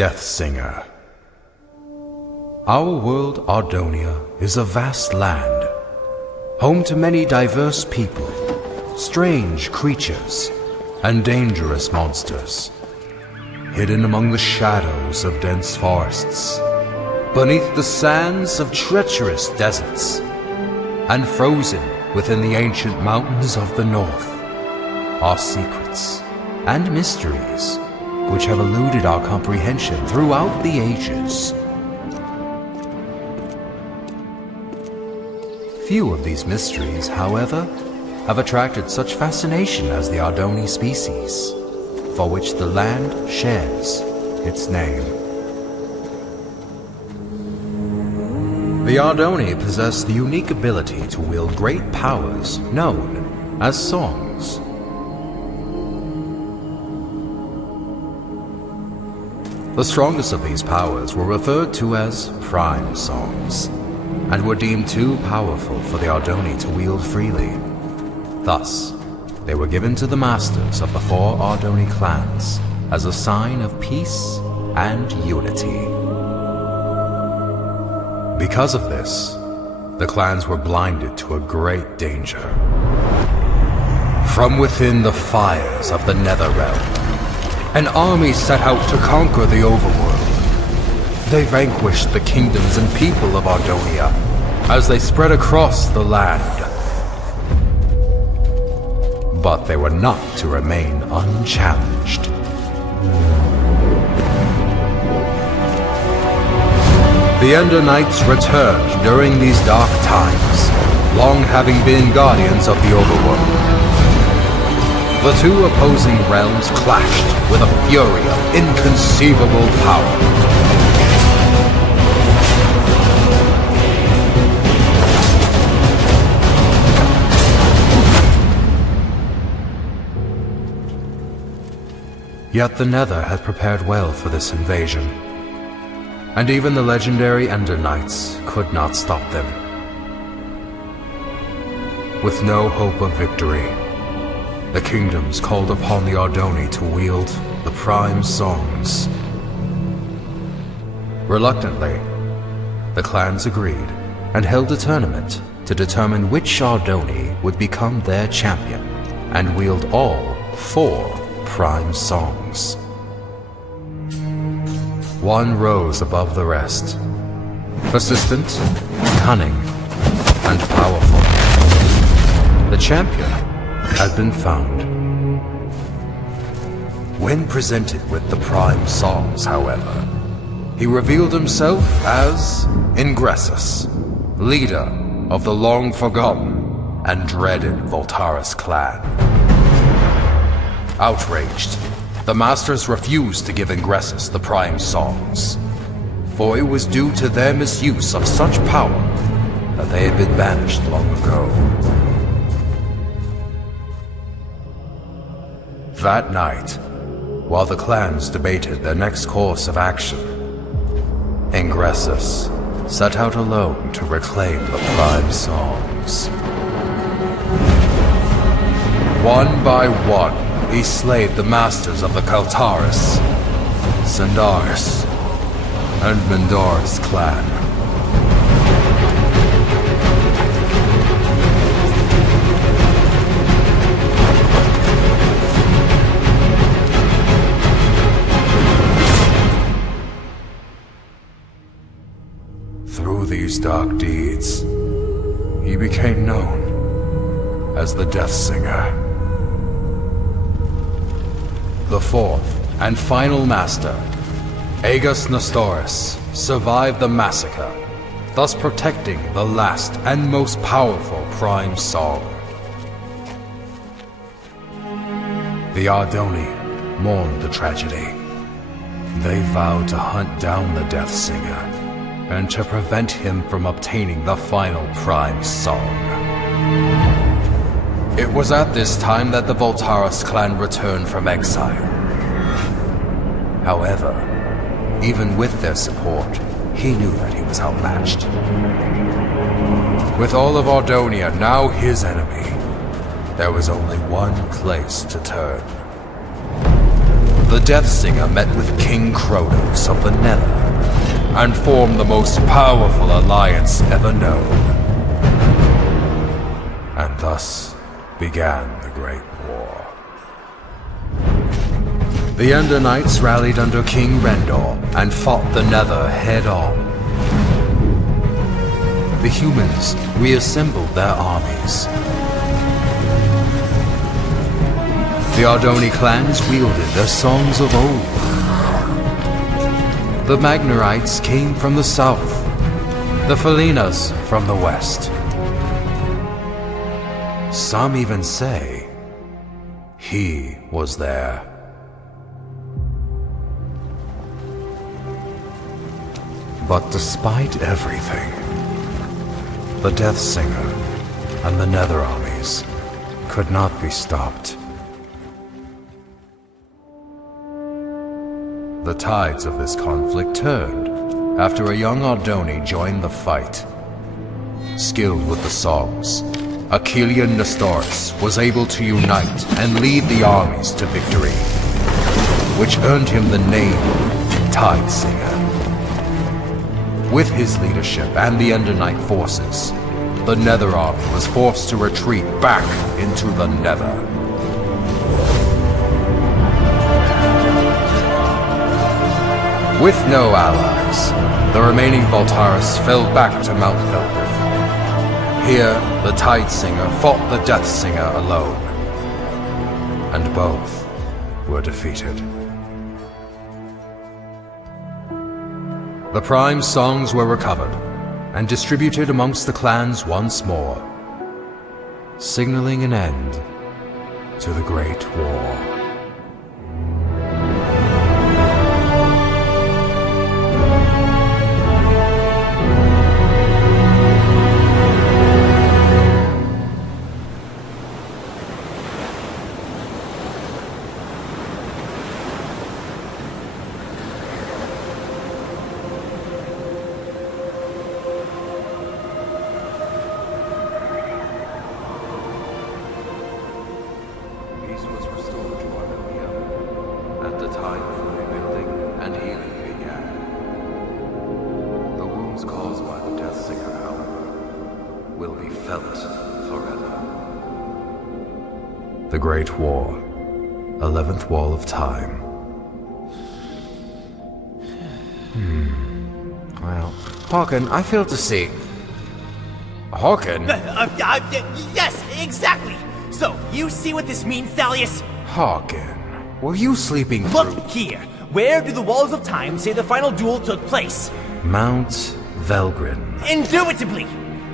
Death Singer. Our world, Ardonia, is a vast land, home to many diverse people, strange creatures, and dangerous monsters, hidden among the shadows of dense forests, beneath the sands of treacherous deserts, and frozen within the ancient mountains of the north, are secrets and mysteries which have eluded our comprehension throughout the ages. Few of these mysteries, however, have attracted such fascination as the Ardoni species, for which the land shares its name. The Ardoni possess the unique ability to wield great powers known as songs. The strongest of these powers were referred to as prime songs, and were deemed too powerful for the Ardoni to wield freely. Thus, they were given to the masters of the 4 Ardoni clans as a sign of peace and unity. Because of this, the clans were blinded to a great danger. From within the fires of the Netherrealm, an army set out to conquer the overworld. They vanquished the kingdoms and people of Ardonia as they spread across the land. But they were not to remain unchallenged. The Ender Knights returned during these dark times, long having been guardians of the overworld. The 2 opposing realms clashed with a fury of inconceivable power. Yet the Nether had prepared well for this invasion, and even the legendary Ender Knights could not stop them. With no hope of victory, the kingdoms called upon the Ardoni to wield the prime songs. Reluctantly, the clans agreed and held a tournament to determine which Ardoni would become their champion and wield all 4 prime songs. One rose above the rest, persistent, cunning, and powerful. The champion had been found. When presented with the prime songs, however, he revealed himself as Ingressus, leader of the long-forgotten and dreaded Voltaris clan. Outraged, the masters refused to give Ingressus the prime songs, for it was due to their misuse of such power that they had been banished long ago. That night, while the clans debated their next course of action, Ingressus set out alone to reclaim the prime songs. One by one, he slayed the masters of the Kaltaris, Sandaris, and Mendora's clan. Through these dark deeds, he became known as the Death Singer. The 4th and final master, Aegis Nestoris, survived the massacre, thus protecting the last and most powerful prime song. The Ardoni mourned the tragedy. They vowed to hunt down the Death Singer and to prevent him from obtaining the final prime song. It was at this time that the Voltaris clan returned from exile. However, even with their support, he knew that he was outmatched. With all of Ardonia now his enemy, there was only one place to turn. the Death Singer met with King Kronos of the Nether, and formed the most powerful alliance ever known. And thus began the Great War. The Ender Knights rallied under King Rendor and fought the Nether head-on. The humans reassembled their armies. The Ardoni clans wielded their songs of old. The Magnerites came from the south, the Felinas from the west. Some even say he was there. But despite everything, the Death Singer and the Nether armies could not be stopped. The tides of this conflict turned after a young Ardoni joined the fight. Skilled with the songs, Achillean Nestoris was able to unite and lead the armies to victory, which earned him the name Tide Singer. With his leadership and the Ender Knight forces, the Nether army was forced to retreat back into the Nether. With no allies, the remaining Voltaris fell back to Mmbwale. Here, the Tide Singer fought the Death Singer alone, and both were defeated. The Prime songs were recovered and distributed amongst the clans once more, signaling an end to the Great War. The Great War, 11th Wall of Time. Well, Harkin, I fail to see. Harkin? Yes, exactly! So, you see what this means, Thalius? Harkin, were you sleeping through? Look here! Where do the Walls of Time say the final duel took place? Mount Velgrin. Indubitably!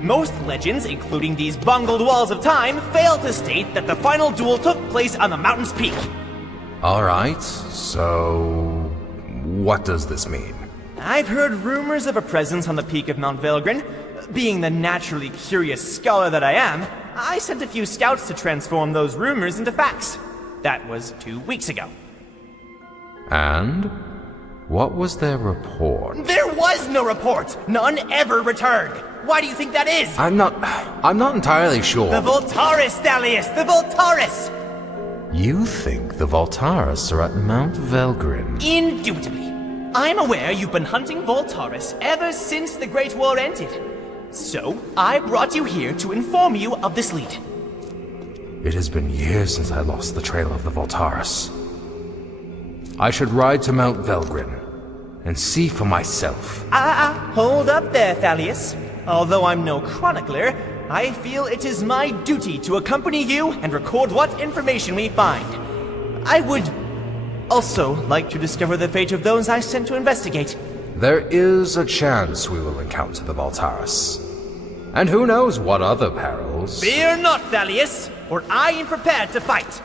Most legends, including these bungled Walls of Time, fail to state that the final duel took place on the mountain's peak. Alright, so what does this mean? I've heard rumors of a presence on the peak of Mount Velgrin. Being the naturally curious scholar that I am, I sent a few scouts to transform those rumors into facts. That was 2 weeks ago. And? What was their report? There was no report! None ever returned! Why do you think that is? I'm not entirely sure. The Voltaris, Thalius! The Voltaris! You think the Voltaris are at Mount Velgrin? Indubitably. I'm aware you've been hunting Voltaris ever since the Great War ended. So, I brought you here to inform you of this lead. It has been years since I lost the trail of the Voltaris. I should ride to Mount Velgrin and see for myself. Hold up there, Thalius. Although I'm no chronicler, I feel it is my duty to accompany you and record what information we find. I would also like to discover the fate of those I sent to investigate. There is a chance we will encounter the Voltaris. And who knows what other perils. Fear not, Thalius, for I am prepared to fight.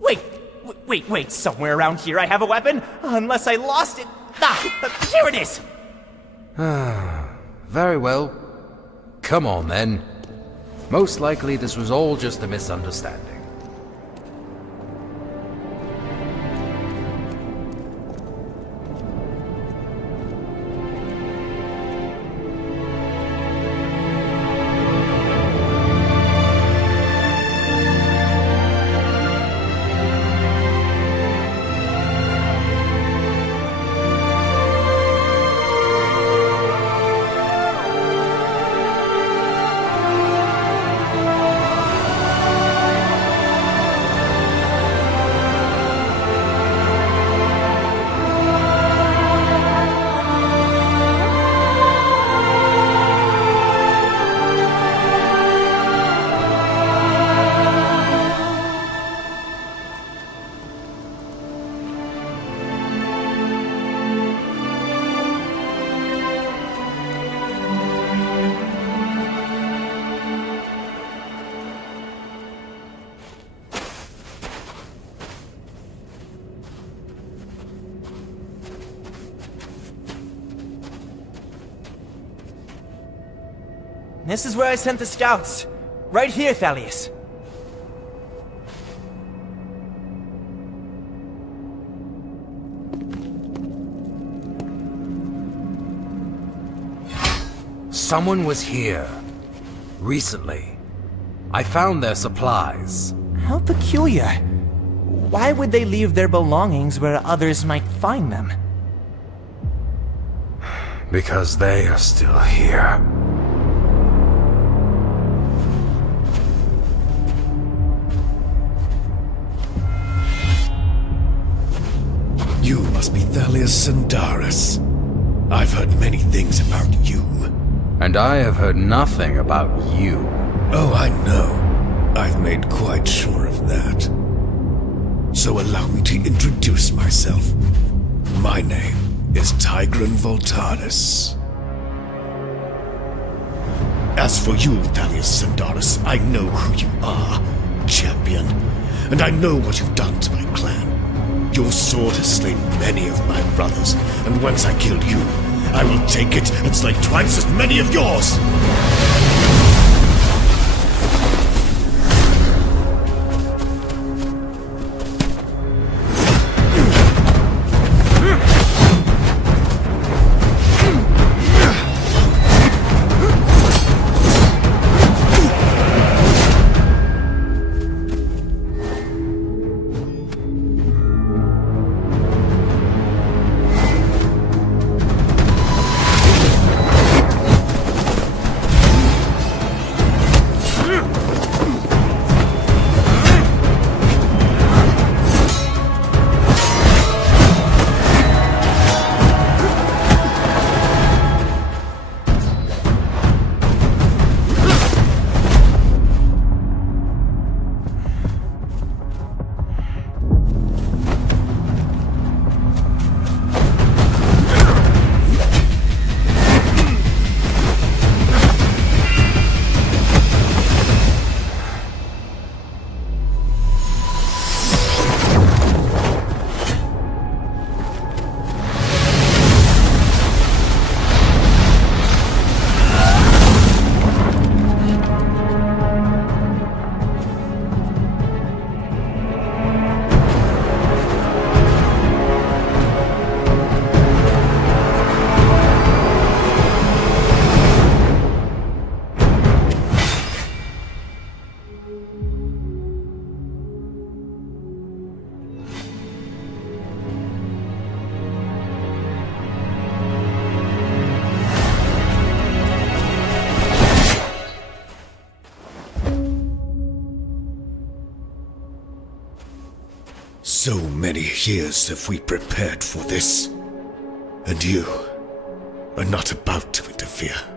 Wait, somewhere around here I have a weapon, unless I lost it. Here it is! Very well. Come on, then. Most likely this was all just a misunderstanding. This is where I sent the scouts. Right here, Thalius. Someone was here. Recently. I found their supplies. How peculiar. Why would they leave their belongings where others might find them? Because they are still here. You must be Thalius Sandaris. I've heard many things about you. And I have heard nothing about you. Oh, I know. I've made quite sure of that. So allow me to introduce myself. My name is Tigran Voltaris. As for you, Thalius Sandaris, I know who you are, champion. And I know what you've done to my clan. Your sword has slain many of my brothers, and once I kill you, I will take it and slay twice as many of yours! So many years have we prepared for this, and you are not about to interfere.